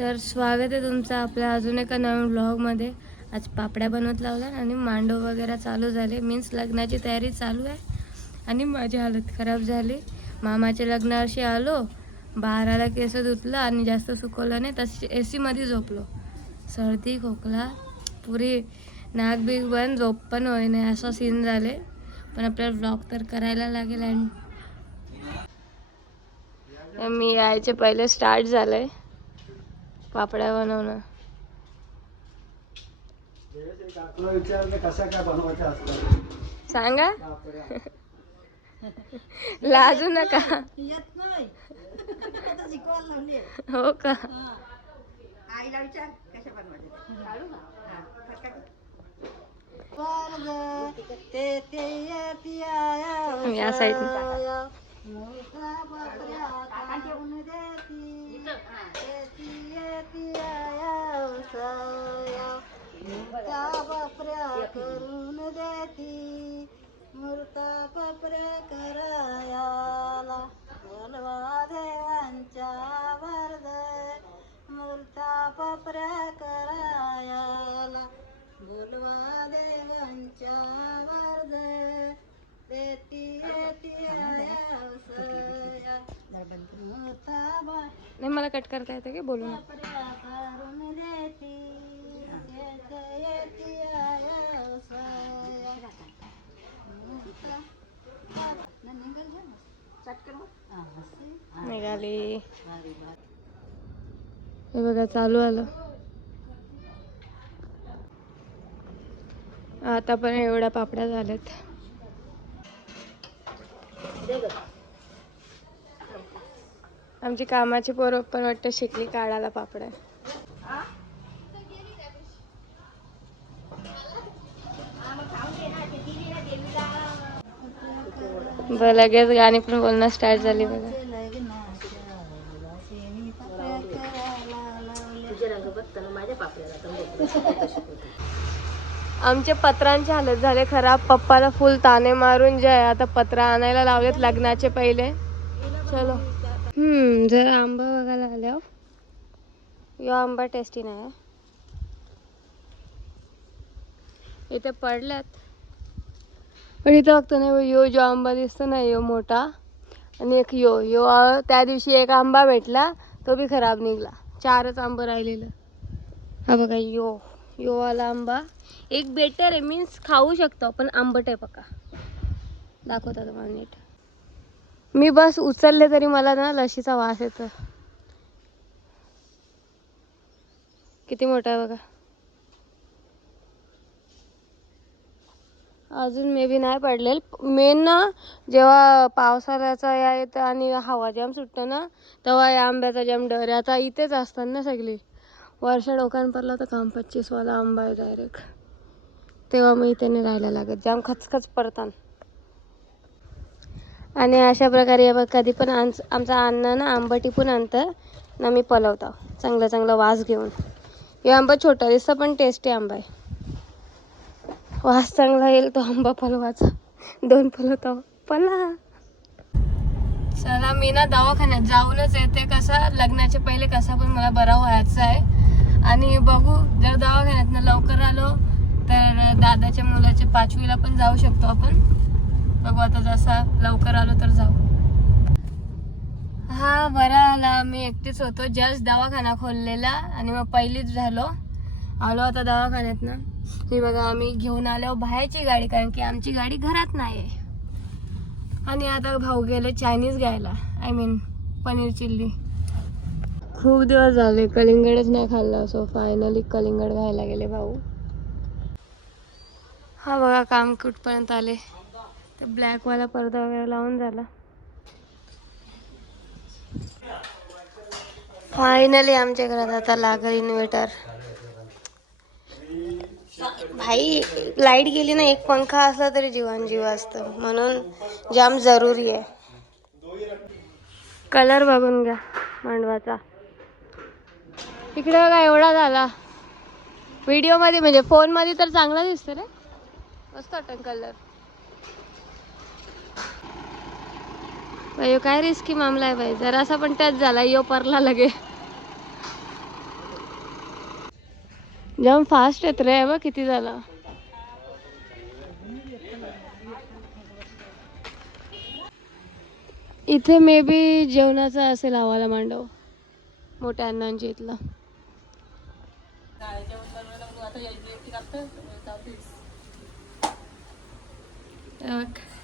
तर स्वागत आहे तुमचं आपल्या अजून एका नवीन व्लॉगमध्ये. आज पापड्या बनवत लावल्या आणि मांडव वगैरे चालू झाले. मीन्स लग्नाची तयारी चालू आहे आणि माझी हालत खराब झाली. मामाच्या लग्नावर्षी आलो, 12ला केस धुतलं आणि जास्त सुकवलं नाही, तशी AC मध्ये झोपलो. सर्दी खोकला पुरी, नाक बीक बंद, झोप पण होई नाही, असं सीन झाले. पण आपल्याला व्लॉग तर करायला लागेल. आणि मी यायचे पहिले स्टार्ट झालंय पापड्या बनवणं. सांगा, लाजू नका. हो का? या साईड करून देती मूर्ता पापऱ्या करायाला बोलवा देवांच्या वरद मूर्ता पापऱ्या करायाला बोलवा देवांच्या वरद देती येती नाही, मला कट करता येतं की बोलू नका. करून देती निघाली. हे बघा चालू आलं. आता पण एवढ्या पापड्या झाल्यात. आमची कामाची पोरं पण वाटतं शिकली काढायला पापड्या. लगेच गाणी पण बोलणं स्टार्ट झाली बघा. आमचे पत्रांचे हालत झाले खराब. पप्पाला फुल ताने मारून जे आहे आता पत्र आणायला लावलेत लग्नाचे पहिले. चलो. जरा आंबा बघायला आल्या. यो आंबा टेस्टी नाही. इथे पडल्यात पण इथं फक्त नाही. यो जो आंबा दिसतो ना, यो मोठा आणि एक यो त्या दिवशी एक आंबा भेटला, तो बी खराब निघला. 4च आंबं राहिलेलं. हा बघा यो वाला आंबा एक बेटर आहे, मीन्स खाऊ शकतो पण आंबट आहे बघा. दाखवता तुम्हाला नीट. मी बस उचलले तरी मला ना लशीचा वास येतो. किती मोठा आहे बघा. अजून मे बी नाही पडलेल. मेन ना जेव्हा पावसाळ्याचा या येतं आणि हवा जाम सुटतं ना, तेव्हा या आंब्याचा जाम डर आहे. आता इथेच असतात ना सगळी. वर्षा डोक्यान पडला तर काम 25वाला आंबा आहे डायरेक्ट. तेव्हा मग इथे नाही राहायला लागत, जाम खचखच पडतात. आणि अशा प्रकारे बघ कधी पण आमचा अण्णा ना आंबा टिपून आणतं ना, मी पलवतो चांगला वास घेऊन. हे आंबा छोटा दिसतं पण टेस्टी आंबा आहे. वास चांगला येईल तो आंबा पलवाचा. 2 पलवतो पला. चला, मी ना दवाखान्यात जाऊनच येते. कसा लग्नाच्या पहिले कसा पण मला बरा व्हायचा आहे. आणि बघू, जर दवाखान्यात ना लवकर आलो तर दादाच्या मुलाच्या 5वीला पण जाऊ शकतो आपण. बघू आता, जसा लवकर आलो तर जाऊ. हा बरा आला. मी एकटीच होतो. जस्ट दवाखाना खोललेला आणि मग पहिलीच आलो आता दवाखान्यात ना. हे बघा, आम्ही घेऊन आलो बाहेरची गाडी, कारण की आमची गाडी घरात नाही आहे. आणि आता भाऊ गेले चायनीज घ्यायला, आय मीन पनीर चिल्ली. खूप दिवस झाले कलिंगडच नाही खाल्ला, सो फायनली कलिंगड घ्यायला गेले भाऊ. हा बघा काम कुठपर्यंत आले. तर ब्लॅकवाला पडदा वगैरे लावून झाला. फायनली आमच्या घरात आता लागल इन्व्हर्टर. भाई लाईट गेली ना, एक पंखा असला तरी जीव असतं, म्हणून जाम जरुरी आहे. कलर बघून घ्या मांडवाचा. इकडे बघा एवढा झाला. व्हिडिओ मध्ये म्हणजे फोन मध्ये तर चांगला दिसतो रे, मस्त वाटतं कलर. काय रिस्की मामला आहे भाई, जरासा पण टच झाला यो परला लगे. जाम फास्ट येत रे बघ किती झाला. इथे मे बी जेवणाचा असेल हवाला मांडव मोठ्या अण्णांची इथला.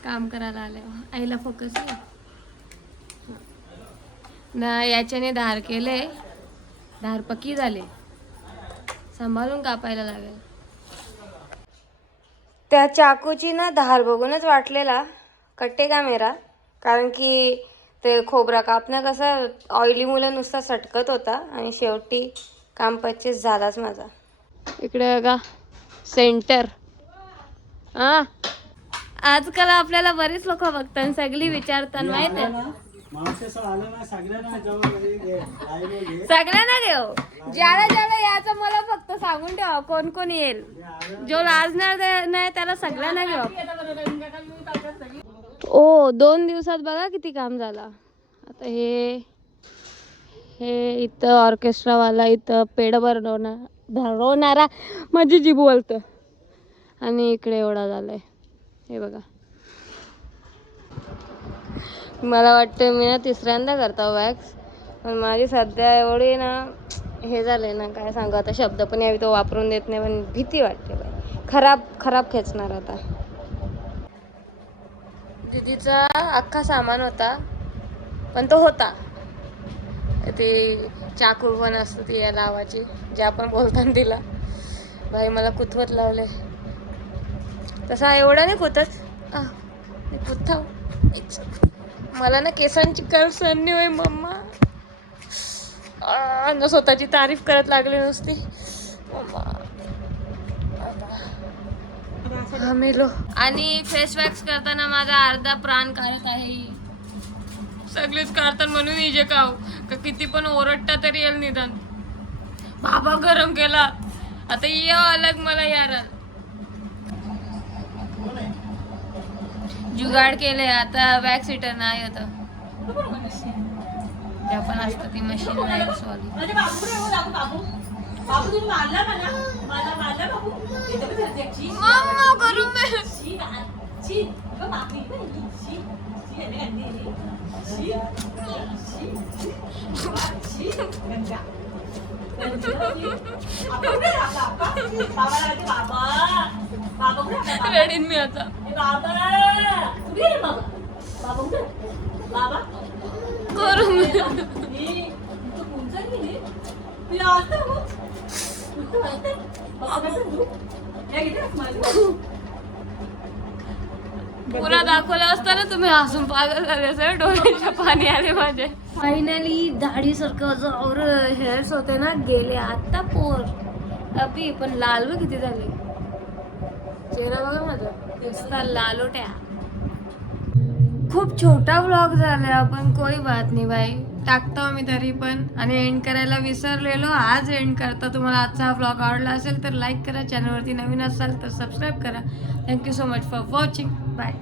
काम करायला आले आईला फोकस ना याच्याने धार केले, धार पक्की झाले, सांभाळून कापायला लागेल. त्या चाकूची ना धार बघूनच वाटलेला कट्टे का मेरा, कारण की ते खोबरा कापणं कसं ऑइली मुलं नुसता सटकत होता आणि शेवटी काम 25 झालाच माझा. इकडे बघा सेंटर. हा आजकाल आपल्याला बरीच लोक बघतात, सगळी विचारतात माहित आहे. सगळ्यांना घेऊ, ज्याला ज्याला याचं मला फक्त सांगून ठेवा कोण कोण येईल. जो लाजणार नाही त्याला सगळ्यांना घेऊ. ओ 2 दिवसात बघा किती काम झालं. आता हे इथं ऑर्केस्ट्रावाला, इथं पेड भरवणारा माझी जीभ बोलतं, आणि इकडे एवढा झालाय हे बघा. मला वाटतं मी ना तिसऱ्यांदा करता वॅक्स, पण माझी सध्या एवढी ना हे झाले ना काय सांगू आता, शब्द पण यावी तो वापरून देत नाही, पण भीती वाटते बाई. खराब खेचणार आता. दीदीचा अख्खा सामान होता, पण तो होता ते चाकू पण असतं ती या लावाची, जे आपण बोलताना दिला. बाई मला कुथवत लावले. तसा एवढा नाही कुथत, कुथा मला ना केसांची करसरणी होय मम्मा. ना स्वतःची तारीफ करत लागली नुसती मम्मा. मेलो. आणि फेस वॅक्स करताना माझा अर्धा प्राण काढत आहे. सगळेच काढतात म्हणून हिजे काव का किती पण ओरडता तरी येईल निदान. बाबा गरम केला आता ये अलग मला यार. जुगाड केले आता. वॅक्स हिटर नाही होत, त्या पण असतं ती मशीन वॅक्स वाली. रेडीन मी आता करू पुरा दाखवला असताना तुम्ही हसून पागल झाले सर. डोळ्याच्या पाणी आले माझे. फायनली दाढी सारखं जवळ हेअर्स होते ना गेले आता पोर अभी, पण लाल व किती झाले. चेहरा बघा माझा नुसता लालोट्या. खूप छोटा व्लॉग झाला पण कोई बात नाही बाई, टाकतो मी तरी पण. आणि एंड करायला विसरलेलो, आज एंड करता. तुम्हाला आजचा हा व्लॉग आवडला असेल तर लाईक करा, चॅनलवरती नवीन असाल तर सबस्क्राईब करा. Thank you so much for watching. Bye.